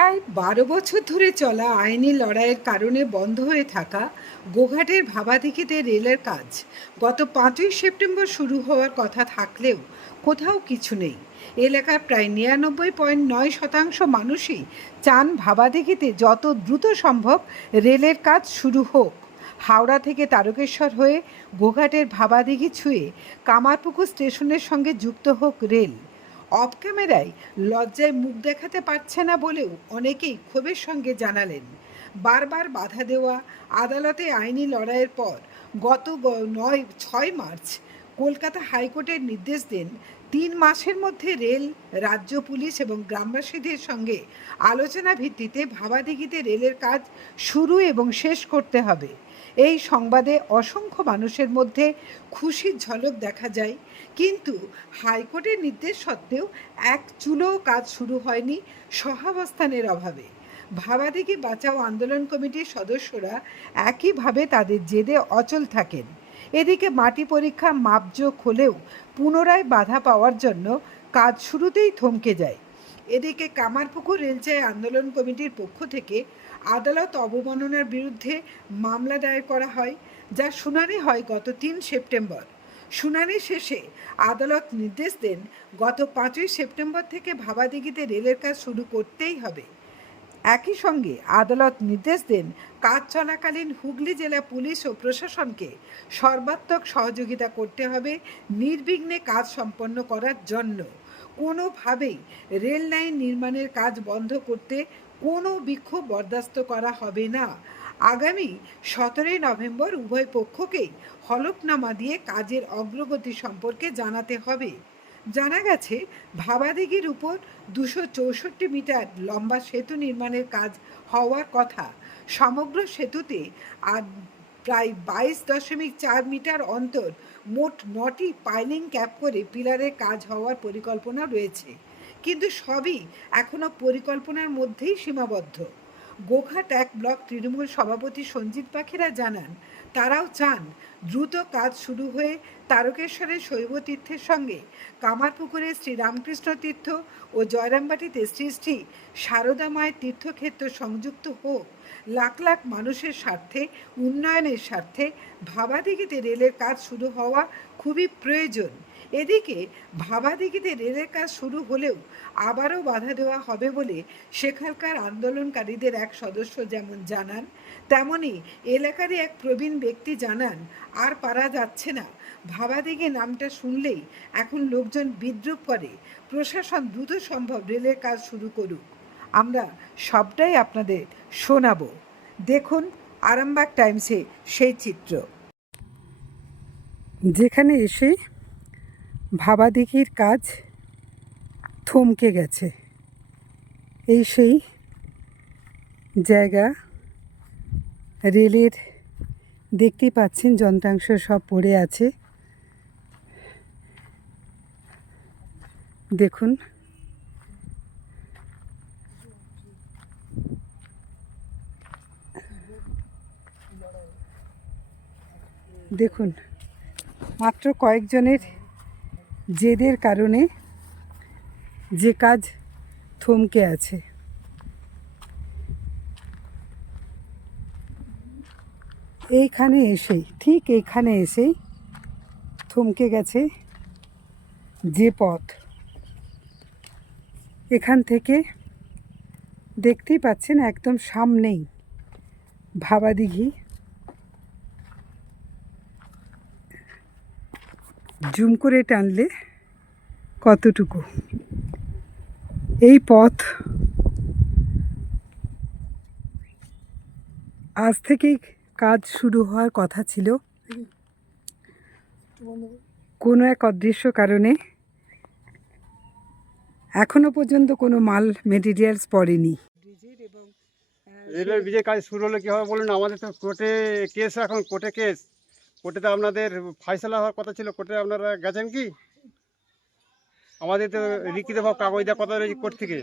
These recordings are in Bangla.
প্রায় বারো বছর ধরে চলা আইনি লড়াইয়ের কারণে বন্ধ হয়ে থাকা গোঘাটের ভাবাদিঘিতে রেলের কাজ। গত পাঁচই সেপ্টেম্বর শুরু হওয়ার কথা থাকলেও কোথাও কিছু নেই। এলাকার প্রায় নিরানব্বই পয়েন্ট নয় শতাংশ মানুষই চান ভাবাদিঘিতে যত দ্রুত সম্ভব রেলের কাজ শুরু হোক। হাওড়া থেকে তারকেশ্বর হয়ে গোঘাটের ভাবাদিঘি ছুঁয়ে কামারপুকুর স্টেশনের সঙ্গে যুক্ত হোক রেল। অফ ক্যামেরায় লজ্জায় মুখ দেখাতে পারছে না বলেও অনেকেই ক্ষোভের সঙ্গে জানালেন। বারবার বাধা দেওয়া, আদালতে আইনি লড়াইয়ের পর গত নয়, ছয় মার্চ কলকাতা হাইকোর্টের নির্দেশ দেন তিন মাসের মধ্যে রেল, রাজ্য পুলিশ এবং গ্রামবাসীদের সঙ্গে আলোচনা ভিত্তিতে ভাবাদিঘিতে রেলের কাজ শুরু এবং শেষ করতে হবে। এই সংবাদে অসংখ্য মানুষের মধ্যে খুশির ঝলক দেখা যায়। কিন্তু হাইকোর্টের নির্দেশ সত্ত্বেও এক চুলোও কাজ শুরু হয়নি সহাবস্থানের অভাবে। ভাবাদিঘি বাঁচাও আন্দোলন কমিটির সদস্যরা একইভাবে তাদের জেদে অচল থাকেন। এদিকে মাটি পরীক্ষা মাপজোক হলেও পুনরায় বাধা পাওয়ার জন্য কাজ শুরুতেই থমকে যায়। এদিকে কামারপুকুর রেলচাই আন্দোলন কমিটির পক্ষ থেকে আদালত অবমাননার বিরুদ্ধে মামলা দায়ের করা হয়, যা শুনানি হয় গত তিন সেপ্টেম্বর। শুনানি শেষে আদালত নির্দেশ দেন, গত পাঁচই সেপ্টেম্বর থেকে ভাবাদিঘিতে রেলের কাজ শুরু করতেই হবে। একই সঙ্গে আদালত নির্দেশ দেন, কাজ চলাকালীন হুগলি জেলা পুলিশ ও প্রশাসনকে সর্বাত্মক সহযোগিতা করতে হবে, নির্বিঘ্নে কাজ সম্পন্ন করার জন্য। কোনোভাবেই রেল লাইন নির্মাণের কাজ বন্ধ করতে কোনো বিক্ষোভ বরদাস্ত করা হবে না। আগামী সতেরোই নভেম্বর উভয় পক্ষকেই হলফনামা দিয়ে কাজের অগ্রগতি সম্পর্কে জানাতে হবে। জানা গেছে, ভাবাদিঘির উপর দুশো চৌষট্টি মিটার লম্বা সেতু নির্মাণের কাজ হওয়ার কথা। সমগ্র সেতুতে আর প্রায় বাইশ দশমিক চার মিটার অন্তর মোট নটি পাইলিং ক্যাপ করে পিলারের কাজ হওয়ার পরিকল্পনা রয়েছে। কিন্তু সবই এখনও পরিকল্পনার মধ্যেই সীমাবদ্ধ। গোঘাট এক ব্লক তৃণমূল সভাপতি সঞ্জিত পাখিরা জানান, তারাও চান দ্রুত কাজ শুরু হয়ে তারকেশ্বরের শৈব তীর্থের সঙ্গে কামারপুকুরে শ্রীরামকৃষ্ণ তীর্থ ও জয়রামবাটিতে শ্রী শ্রী সারদা মায়ের তীর্থক্ষেত্র সংযুক্ত হোক, লাখ লাখ মানুষের স্বার্থে, উন্নয়নের স্বার্থে ভাবাদিঘিতে রেলের কাজ শুরু হওয়া খুবই প্রয়োজন। এদিকে ভাবাদিঘিতে রেলের কাজ শুরু হলেও আবারও বাধা দেওয়া হবে বলে সেখানকার আন্দোলনকারীদের এক সদস্য যেমন জানান, তেমনি এলাকারই এক প্রবীণ ব্যক্তি জানান, আর পারা যাচ্ছে না। ভাবাদিঘি নামটা শুনলেই এখন লোকজন বিদ্রুপ করে। প্রশাসন দ্রুত সম্ভব রেলের কাজ শুরু করুক। আমরা সবটাই আপনাদের শোনাবো। দেখুন আরামবাগ টাইমসে সেই চিত্র। যেখানে এসে ভাবাদিঘির কাজ থমকে গেছে। এই সেই জায়গা রেলের দেখতেই পাচ্ছেন যন্ত্রাংশ সব পড়ে আছে। দেখুন। দেখুন, মাত্র কয়েকজনের জেদের কারণে যে কাজ থমকে আছে। এইখানে এসেই, ঠিক এইখানে এসেই থমকে গেছে যে পথ। এখান থেকে দেখতেই পাচ্ছেন একদম সামনেই ভাবাদিঘি জুম করে টানলে কতটুকু? এই পথ আজ থেকেই কাজ শুরু হওয়ার কথা ছিল। কোনো এক অদৃশ্য কারণে এখনও পর্যন্ত কোনো মাল মেটেরিয়ালস পড়েনি। রেলের ব্রিজের কাজ শুরু হলে কী হবে বলুন? আমাদের তো কোর্টে কেস এখন কোর্টে কেস কোর্টে তো আপনাদের ফাইসলা হওয়ার কথা ছিল কোর্টে আপনারা গেছেন কি? আমাদের তো লিখিতভাবে কাগজ দেওয়ার কথা রয়েছে কোর্ট থেকে।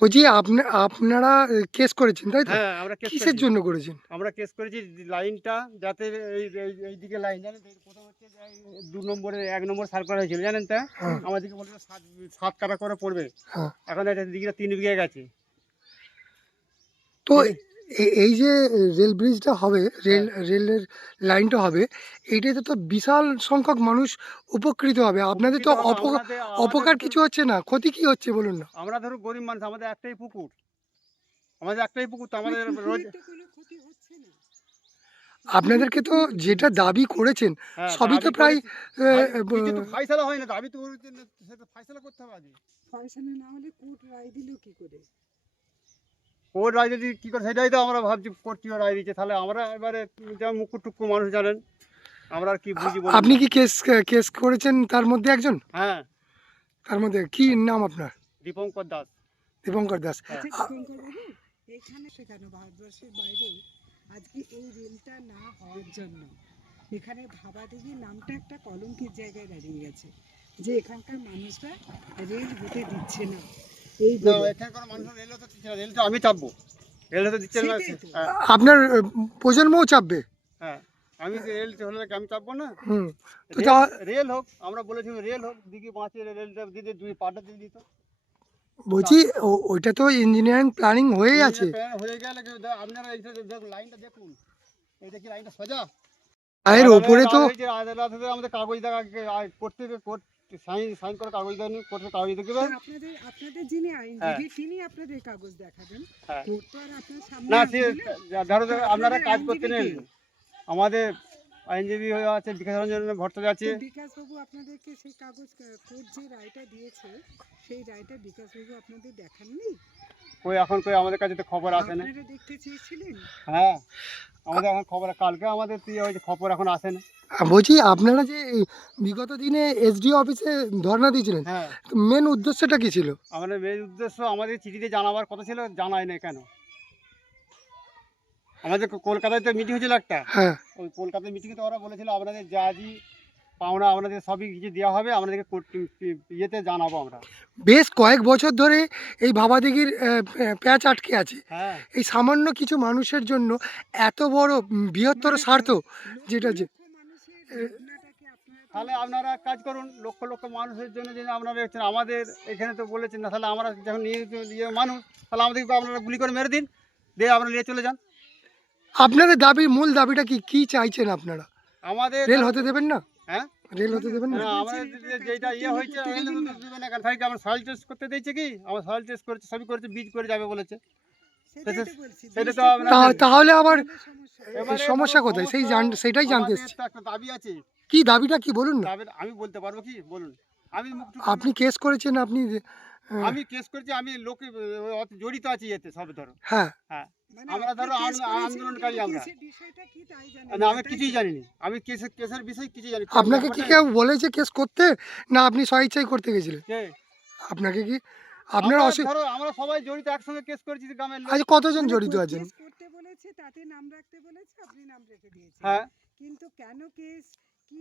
বলছি আপনা- আপনারা কেস করেছেন তাই তো? হ্যাঁ আমরা কেস কিসের জন্য করেছেন? আমরা কেস করেছি লাইনটা যাতে এই এই- এইদিকে লাইন জানেন প্রথম হচ্ছে দু নম্বরে এক নম্বর সার করা হয়েছিল জানেন তা? হ্যাঁ। আমাদেরকে বলছে সাত সাত কাটা করে পড়বে। হ্যাঁ। এখন এটা দিকে তিন বিঘে গেছে। তো এই যে রেল ব্রিজটা হবে রেল রেলের লাইনটা হবে এইটাতে তো বিশাল সংখ্যক মানুষ উপকৃত হবে। আপনাদের তো অপকার কিছু হচ্ছে না? ক্ষতি কি হচ্ছে বলুন না। আমরা ধরো গরিব মানুষ আমাদের একটাই পুকুর। আমাদের একটাই পুকুর তো আমাদের রোজ আপনাদেরকে তো যেটা দাবি করেছেন হ্যাঁ, সবই তো প্রায় ফাইসালা হয় না দাবি তো সেটা ফাইসালা করতে হবে আগে। ফয়সালা না হলে কোর্ট রায় দিল কি করে? রায় যদি কি করে সেটাই তো আমরা ভাবছি কোর্ট কি রায় দিচ্ছে। তাহলে আমরা এবারে যেমন মুকুর টুকু মানুষ জানেন আমরা আর কি বুঝি আপনি কি কেস কেস করেছেন তার মধ্যে একজন? হ্যাঁ। তার মধ্যে কি নাম আপনার? দীপঙ্কর দাস। দীপঙ্কর দাস। হ্যাঁ। আচ্ছা এখানে সেখানে ভারতবর্ষের বাইরেও আজকে এই রেলটা না হওয়ার জন্য এখানে ভাবাদেবী নামটা একটা কলঙ্কের জায়গায় দাঁড়িয়ে গেছে যে এখানকার মানুষরা রেল হতে দিচ্ছে না। আমি চাপবো। রেল দিচ্ছে না। হ্যাঁ। আপনার প্রজন্মও চাপবে? হ্যাঁ আমি যে রেল হলে আমি চাপবো না? হুম রেল- হোক আমরা বলেছি রেল হোক দিকে বাঁচিয়ে রেলটা দিতে দুই পাটা দিয়ে দিত। বলছি ওইটা তো ইঞ্জিনিয়ারিং প্ল্যানিং হয়েই আছে। হয়ে গেলে আপনারা এই লাইনটা দেখুন এটা কি লাইনটা সোজা? এর ওপরে তো এই যে আজ আমাদের কাগজ দেখা করতে সাইন সাইন করে কাগজ দেন কোর্টের কাগজ দেখবেন আপনাদের আপনাদের যিনি আইনজীবী তিনি আপনাদের কাগজ দেখাবেন। হ্যাঁ। কোর্ট তো আর আপনার সামনে না সে ধরো ধরো আপনারা কাজ করতে নেন। আমাদের আইনজীবী হয়ে আছে বিকাশ রঞ্জন ভট্টাচার্য আছে। বিকাশবাবু আপনাদেরকে সেই কাগজ কোর্ট যে রায়টা দিয়েছে সেই রায়টা বিকাশবাবু আপনাদের দেখাননি? কই এখন কই আমাদের কাছে তো খবর আসে না। হ্যাঁ আমাদের এখন খবর কালকে আমাদের হয়েছে খবর এখন আসে না। বলছি আপনারা যে বিগত দিনে এসডিও অফিসে ধর্ণা দিয়েছিলেন হ্যাঁ। মেন উদ্দেশ্যটা কি ছিল? আমাদের মেন উদ্দেশ্য আমাদের চিঠিতে জানাবার কথা ছিল জানাই না কেন? আমাদের কলকাতায় তো মিটিং হয়েছিল একটা। হ্যাঁ। ওই কলকাতায় মিটিংয়ে তো ওরা বলেছিল আপনাদের জাজি পাওনা আপনাদের সবই কিছু দেওয়া হবে আপনাদেরকে ইয়েতে জানাব আমরা। বেশ কয়েক বছর ধরে এই ভাবাদিঘির প্যাচ আটকে আছে। হ্যাঁ। এই সামান্য কিছু মানুষের জন্য এত বড় বৃহত্তর স্বার্থ যেটা যে তাহলে আপনারা কাজ করুন লক্ষ লক্ষ মানুষের জন্য যদি আপনারা আমাদের এখানে তো বলেছেন না তাহলে আমরা যখন নিয়ে নিয়ে মানুষ তাহলে আমাদেরকে আপনারা গুলি করে মেরে দিন দিয়ে আপনারা নিয়ে চলে যান। আপনাদের দাবি মূল দাবিটা কি? কি চাইছেন আপনারা? আমাদের রেল হতে দেবেন না? হ্যাঁ রেল হতে দেবেন না না, আমাদের যেটা ইয়ে হয়েছে রেল দেবে না কেন তাই সয়েল টেস্ট করতে দিয়েছে কি আমরা সয়েল টেস্ট করেছে সবই করেছে বীজ করে যাবে বলেছে সেটা- তো তাহলে আবার সমস্যা। কোথায়? সেই সেটাই জানতে এসেছি। একটা দাবি আছে কি দাবিটা কি বলুন না আমি বলতে পারব কি বলুন আমি আপনি কেস করেছেন আপনি আমি কেস করেছি আমি লোকে জড়িত আছি এতে সব ধরো। হ্যাঁ। মানে আমরা ধরো আন্দোলনকারী আমরা। না আমি কিছুই জানিনি। আমি কেসের কেসের বিষয়ে কিছু জানি আপনাকে কি কেউ বলেছে কেস করতে? না আপনি স্বইচ্ছাই করতে গেছিলেন? আপনাকে কি? আপনার আমরা অসুখ ধরো আমরা সবাই জড়িত একসঙ্গে কেস করেছি গ্রামের লোক আচ্ছা কতজন মানে জড়িত আছেন? করতে বলেছে তাতে নাম রাখতে বলেছে আপনি নাম রেখে দিয়েছেন। হ্যাঁ। কিন্তু কেন কেস কি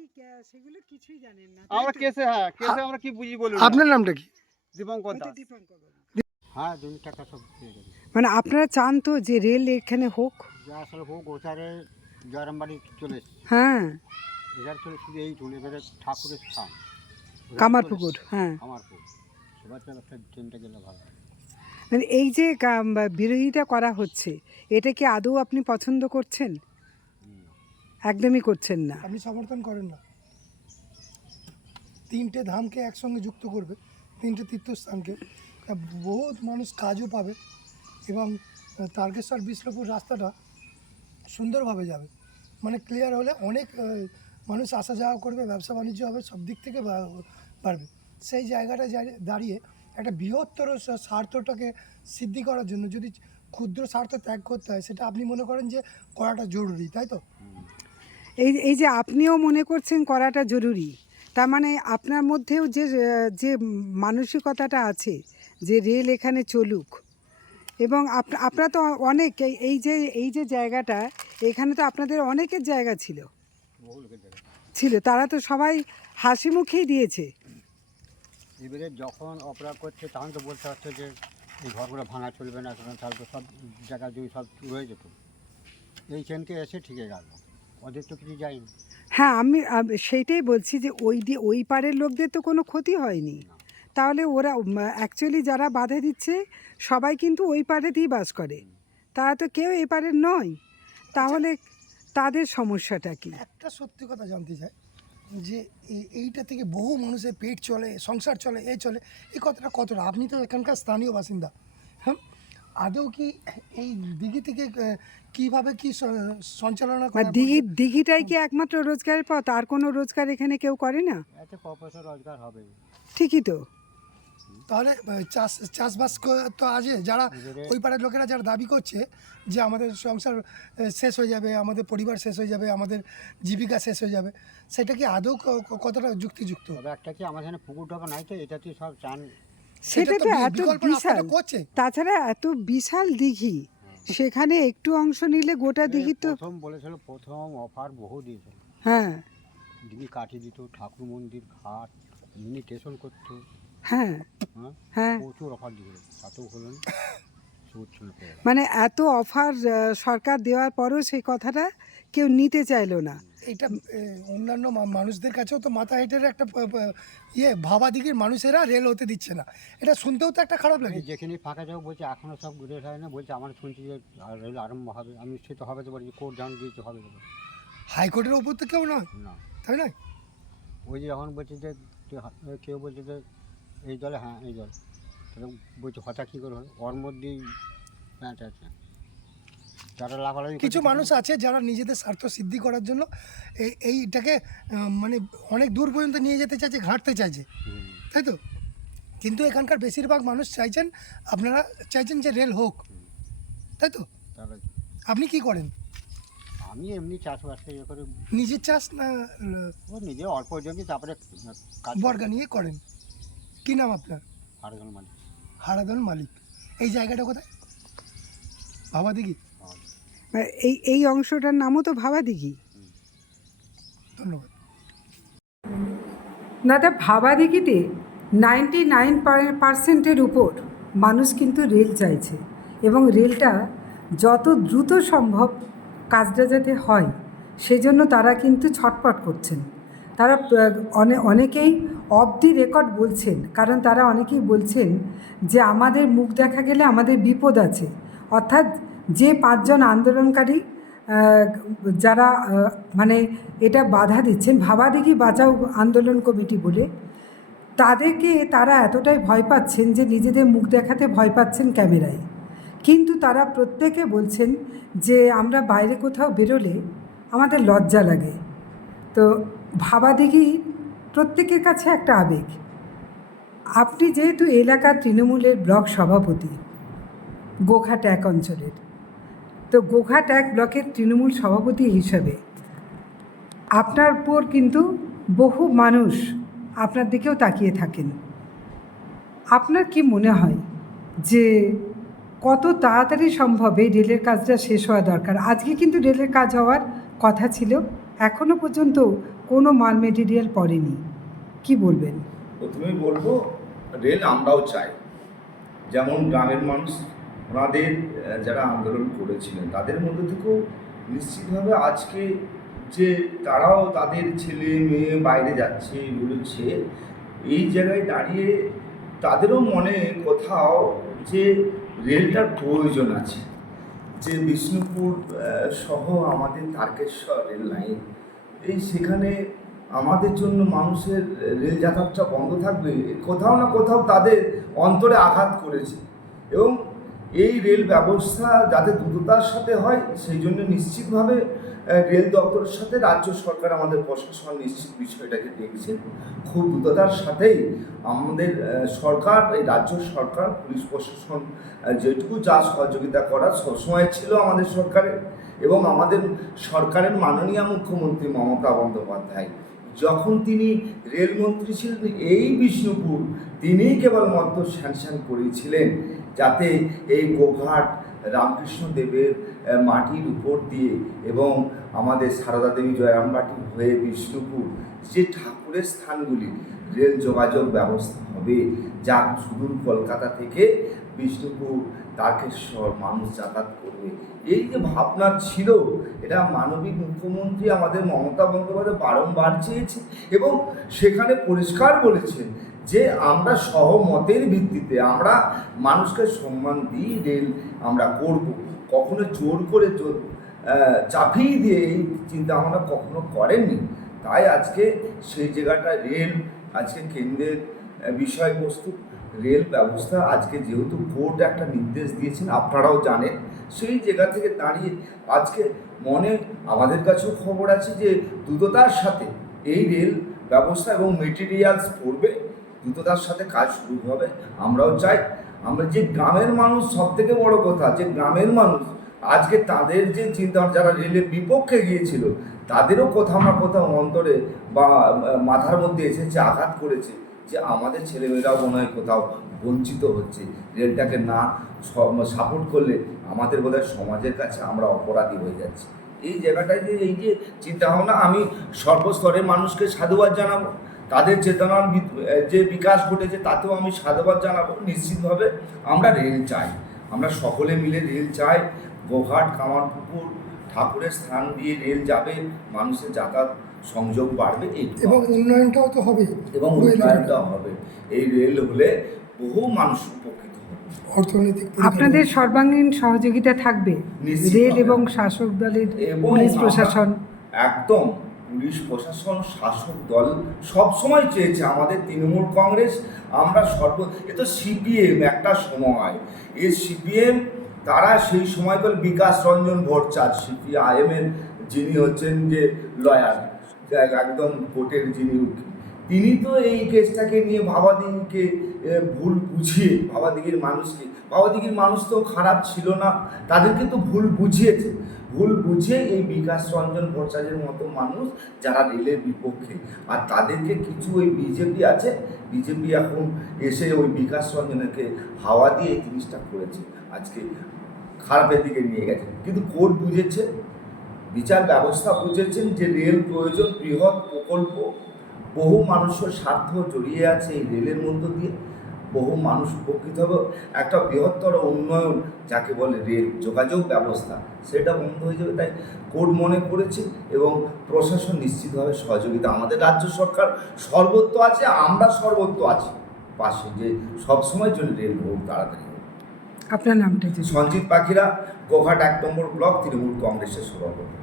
সেগুলো কিছুই জানেন না আমরা কেসে হ্যাঁ কেসে আমরা কি বুঝি বলুন আপনার নামটা কি? দীপঙ্কর দাস হ্যাঁ জমি টাকা সব পেয়ে গেছে মানে আপনারা চান তো যে রেল এখানে হোক? যা আসলে হোক জয়রামবাড়ি চলে এসছে। হ্যাঁ। এবার চলে শুধু এই চলে এবারে ঠাকুরের স্থান। কামারপুকুর হ্যাঁ। কামারপুর সেবার চলে একটা ট্রেনটা গেলে ভালো মানে এই যে বিরোধিতা করা হচ্ছে এটা কি আদৌ আপনি পছন্দ করছেন? একদমই করছেন না। আপনি সমর্থন করেন না। তিনটে ধামকে একসঙ্গে যুক্ত করবে। তিনটে তীর্থস্থানকে। বহুত মানুষ কাজও পাবে এবং তারকেশ্বর বিষ্ণুপুর রাস্তাটা সুন্দরভাবে যাবে। মানে ক্লিয়ার হলে অনেক মানুষ আসা যাওয়া করবে, ব্যবসা বাণিজ্য হবে, সব দিক থেকে বাড়বে সেই জায়গাটা দাঁড়িয়ে একটা বৃহত্তর স্বার্থটাকে সিদ্ধি করার জন্য যদি ক্ষুদ্র স্বার্থ ত্যাগ করতে হয়, সেটা আপনি মনে করেন যে করাটা জরুরি, তাই তো? এই এই যে আপনিও মনে করছেন করাটা জরুরি। তার মানে আপনার মধ্যেও যে যে মানসিকতাটা আছে, যে রেল এখানে চলুক, এবং আপ- আপনারা তো অনেক, এই- যে, এই যে জায়গাটা, এখানে তো আপনাদের অনেকের জায়গা ছিল। ছিল, তারা তো সবাই হাসি মুখেই দিয়েছে। এবারে যখন অপরাধ করছে, তখন তো বলতে হচ্ছে যে, এই ঘরগুলো ভাঙা চলবে না তখন তাহলে সব জায়গা জমি সব হয়ে যেত। এইখানকে এসে ঠিকে গেল। ওদের তো কিছু যায়নি। হ্যাঁ আমি সেইটাই বলছি যে ওই দিয়ে ওই পারের লোকদের তো কোনো ক্ষতি হয়নি। তাহলে ওরা অ্যাকচুয়ালি যারা বাধা দিচ্ছে সবাই কিন্তু ওই পাড়েতেই বাস করে। তারা তো কেউ এপারের নয়। তাহলে তাদের সমস্যাটা কি? একটা সত্যি কথা জানতে চাই যে এই- এইটা থেকে বহু মানুষের পেট চলে সংসার চলে এ চলে এই কথাটা কতটা? আপনি তো এখানকার স্থানীয় বাসিন্দা। হ্যাঁ আদৌ কি এই দিঘি থেকে কীভাবে কি সঞ্চালনা মানে করা দিঘি দিঘিটাই কি একমাত্র রোজগারের পথ? আর কোনো রোজগার এখানে কেউ করে না? এতে ক পয়সা রোজগার হবে ঠিকই তো। তাহলে চাষ চাষবাস তো আছে। যারা ওই পাড়ার লোকেরা যারা দাবি করছে যে আমাদের সংসার শেষ হয়ে যাবে আমাদের পরিবার শেষ হয়ে যাবে আমাদের জীবিকা শেষ হয়ে যাবে সেটা কি আদৌ ক- ক- কতটা যুক্তিযুক্ত? তবে একটা কি আমার এখানে পুকুর টাকা নাই তো? এটাতেই সব চান সেটা তো এত বিশাল। করছে। তাছাড়া এত বিশাল দিঘি। সেখানে একটু অংশ নিলে গোটা দিঘি তো প্রথম বলেছিল প্রথম অফার বহু দিয়েছিল হ্যাঁ। দিঘি কাটি দিত ঠাকুর মন্দির ঘাট মিনি স্টেশন করত। হ্যাঁ। হ্যাঁ? হ্যাঁ। প্রচুর অফার দিয়েছিল তাতেও হলো। মানে এত অফার সরকার দেওয়ার পরেও সেই কথাটা কেউ নিতে চাইলো না। এটা অন্যান্য মানুষদের কাছেও তো মাথা হেঁটের একটা ইয়ে ভাবাদিগির মানুষেরা রেল হতে দিচ্ছে না। এটা শুনতেও তো একটা খারাপ লাগে। যেখানে ফাঁকা যাব বলছে এখনও সব রেল হয় না বলছে আমার শুনছি যে রেল আরম্ভ হবে আমি সে তো হবে তো বলছি কোর্ট জান দিয়েছে হবে। হাইকোর্টের ওপর তো কেউ নয়। না। তাই নয়? ওই যে যখন বলছে যে কেউ বলছে যে এই দলে হ্যাঁ এই দল। বলছে হঠাৎ কী করে হলো ওর মধ্যেই প্যাঁচ আছে। যারা লাফালাফি কিছু মানুষ আছে যারা নিজেদের স্বার্থ সিদ্ধি করার জন্য এই এইটাকে মানে অনেক দূর পর্যন্ত নিয়ে যেতে চাইছে ঘাঁটতে চাইছে। তাই তো? কিন্তু এখানকার বেশিরভাগ মানুষ চাইছেন আপনারা চাইছেন যে রেল হোক। তাই তো? আপনি কি করেন? আমি এমনি চাষবাস ইয়ে করে নিজের চাষ না নিজে অল্প জমি তারপরে বর্গা নিয়ে করেন? কি নাম আপনার? হারগান মানে হারাদন মালিক। এই জায়গাটা কোথায়? ভাবা দেখি। এই এই অংশটার নামও তো ভাবা দিঘি ধন্যবাদ। দাদা ভাবা দিঘিতে নাইনটি নাইন পার্সেন্টের উপর মানুষ কিন্তু রেল চাইছে এবং রেলটা যত দ্রুত সম্ভব কাজটা যাতে হয়, সেজন্য তারা কিন্তু ছটপট করছেন। তারা অনে, অনেকেই অফ দি রেকর্ড বলছেন, কারণ তারা অনেকেই বলছেন যে আমাদের মুখ দেখা গেলে আমাদের বিপদ আছে। অর্থাৎ যে পাঁচজন আন্দোলনকারী যারা মানে এটা বাধা দিচ্ছেন, ভাবাদিঘি বাঁচাও আন্দোলন কমিটি বলে, তাদেরকে তারা এতটাই ভয় পাচ্ছেন যে নিজেদের মুখ দেখাতে ভয় পাচ্ছেন ক্যামেরায়। কিন্তু তারা প্রত্যেকে বলছেন যে আমরা বাইরে কোথাও বেরোলে আমাদের লজ্জা লাগে। তো ভাবাদিঘি প্রত্যেকের কাছে একটা আবেগ। আপনি যেহেতু এলাকার তৃণমূলের ব্লক সভাপতি, গোঘাট এক অঞ্চলের তো গোঘাট এক ব্লকের তৃণমূল সভাপতি হিসাবে। আপনার পর কিন্তু বহু মানুষ আপনার দিকেও তাকিয়ে থাকেন। আপনার কি মনে হয় যে কত তাড়াতাড়ি সম্ভব এই রেলের কাজটা শেষ হওয়া দরকার? আজকে কিন্তু রেলের কাজ হওয়ার কথা ছিল এখনও পর্যন্ত কোনো মাল মেটেরিয়াল পড়েনি। কি বলবেন? প্রথমেই বলব, রেল আমরাও চাই। যেমন গ্রামের মানুষ ওনাদের যারা আন্দোলন করেছিলেন, তাদের মধ্যে থেকেও নিশ্চিতভাবে আজকে যে তারাও তাদের ছেলে, মেয়ে বাইরে যাচ্ছে বেরোচ্ছে এই জায়গায় দাঁড়িয়ে তাদেরও মনে কোথাও যে রেলটার প্রয়োজন আছে। যে বিষ্ণুপুর সহ আমাদের তারকেশ্বর রেল লাইন, এই সেখানে আমাদের জন্য মানুষের রেল যাতায়াতটা বন্ধ থাকবে, কোথাও না কোথাও তাদের অন্তরে আঘাত করেছে। এবং এই রেল ব্যবস্থা যাতে দ্রুততার সাথে হয়, সেই জন্য নিশ্চিতভাবে রেল দপ্তরের সাথে রাজ্য সরকার আমাদের প্রশাসন নিশ্চিত বিষয়টাকে দেখছে। খুব দ্রুততার সাথেই আমাদের সরকার, এই রাজ্য সরকার, পুলিশ প্রশাসন যেটুকু যা সহযোগিতা করার সবসময় ছিল আমাদের সরকারের এবং আমাদের সরকারের মাননীয় মুখ্যমন্ত্রী মমতা বন্দ্যোপাধ্যায়। যখন তিনি রেলমন্ত্রী ছিলেন এই বিষ্ণুপুর, তিনিই কেবলমাত্র স্যাংশন করেছিলেন যাতে এই গোঘাট রামকৃষ্ণ দেবের মাটির উপর দিয়ে এবং আমাদের সারদা দেবী জয়রামবাটি হয়ে বিষ্ণুপুর যে ঠাকুরের স্থানগুলি রেল যোগাযোগ ব্যবস্থা হবে, যা সুদূর কলকাতা থেকে বিষ্ণুপুর তারকেশ্বর মানুষ যাতায়াত করবে। এই যে ভাবনা ছিল, এটা মানবিক মুখ্যমন্ত্রী আমাদের মমতা বন্দ্যোপাধ্যায় বারংবার চেয়েছে এবং সেখানে পরিষ্কার বলেছেন যে আমরা সহমতের ভিত্তিতে আমরা মানুষকে সম্মান দিই রেল আমরা করব। কখনো জোর করে জোর চাপিয়ে দিয়ে এই চিন্তা ভাবনা কখনো করেননি। তাই আজকে সেই জায়গাটা রেল, আজকে কেন্দ্রের বিষয়বস্তু রেল ব্যবস্থা, আজকে যেহেতু কোর্ট একটা নির্দেশ দিয়েছেন, আপনারাও জানেন, সেই জায়গা থেকে দাঁড়িয়ে আজকে মনে আমাদের কাছেও খবর আছে যে দ্রুততার সাথে এই রেল ব্যবস্থা এবং মেটেরিয়ালস পড়বে, দ্রুততার সাথে কাজ শুরু হবে, আমরাও চাই। আমরা যে গ্রামের মানুষ সব থেকে বড় কথা, যে গ্রামের মানুষ, আজকে তাদের যে চিন্তা যারা রেলের বিপক্ষে গিয়েছিল, তাদেরও কোথাও না কোথাও অন্তরে বা মাথার মধ্যে এসেছে, আঘাত করেছে। যে আমাদের ছেলেমেয়েরাও মনে হয় কোথাও বঞ্চিত হচ্ছে। রেলটাকে না সাপোর্ট করলে আমাদের বোধহয় সমাজের কাছে আমরা অপরাধী হয়ে যাচ্ছি। এই জায়গাটায় যে, এই যে চিন্তা ভাবনা আমি সর্বস্তরের মানুষকে সাধুবাদ জানাব। তাদের চেতনার যে বিকাশ ঘটেছে তাতেও আমি সাধুবাদ জানাব। নিশ্চিতভাবে আমরা রেল চাই। আমরা সকলে মিলে রেল চাই। গোঘাট, কামারপুকুর, ঠাকুরের স্থান দিয়ে রেল যাবে। মানুষের যাতায়াত সংযোগ বাড়বে এই এবং উন্নয়নটাও তো হবে এবং পুরো এলাকাটা। উন্নয়নটা হবে। এই রেল হলে বহু মানুষ উপকৃত হবে। অর্থনৈতিক আপনাদের সর্বাঙ্গীন সহযোগিতা থাকবে। রেল এবং শাসক দলের এবং পুলিশ প্রশাসন। একদম পুলিশ প্রশাসন শাসক দল সব সময় চেয়েছে আমাদের তৃণমূল কংগ্রেস। আমরা সর্ব এ তো সিপিএম একটা সময়। এই সিপিএম তারা সেই সময়কাল বিকাশ রঞ্জন ভট্টাচার্য সিপিআইএম এর যিনি হচ্ছেন যে লয়ার একদম কোর্টের যিনি উকিল তিনি তো এই কেসটাকে নিয়ে ভাবাদিকে এ, ভুল বুঝিয়ে ভাবাদিগের মানুষকে ভাবাদিগের মানুষ তো খারাপ ছিল না তাদেরকে তো ভুল বুঝিয়েছে। ভুল বুঝে এই বিকাশ রঞ্জন ভট্টাচার্যের মতো মানুষ যারা রেলের বিপক্ষে আর তাদেরকে কিছু ওই বিজেপি আছে বিজেপি এখন এসে ওই বিকাশ রঞ্জনকে হাওয়া দিয়ে এই জিনিসটা করেছে আজকে খারাপের দিকে নিয়ে গেছে। কিন্তু কোর্ট বুঝেছে বিচার ব্যবস্থা বুঝেছেন যে রেল প্রয়োজন বৃহৎ প্রকল্প। বহু মানুষের স্বার্থ জড়িয়ে আছে এই রেলের মধ্য দিয়ে। বহু মানুষ উপকৃত হবে। একটা বৃহত্তর উন্নয়ন যাকে বলে রেল যোগাযোগ ব্যবস্থা সেটা বন্ধ হয়ে যাবে। তাই কোর্ট মনে করেছে এবং প্রশাসন নিশ্চিতভাবে সহযোগিতা। আমাদের রাজ্য সরকার সর্বত্র আছে আমরা সর্বত্র আছি। পাশে যে সবসময় জন্য রেল হোক তাড়াতাড়ি হোক আপনার নামটা সঞ্জিত পাখিরা গোঘাট এক নম্বর ব্লক তৃণমূল কংগ্রেসের সভাপতি।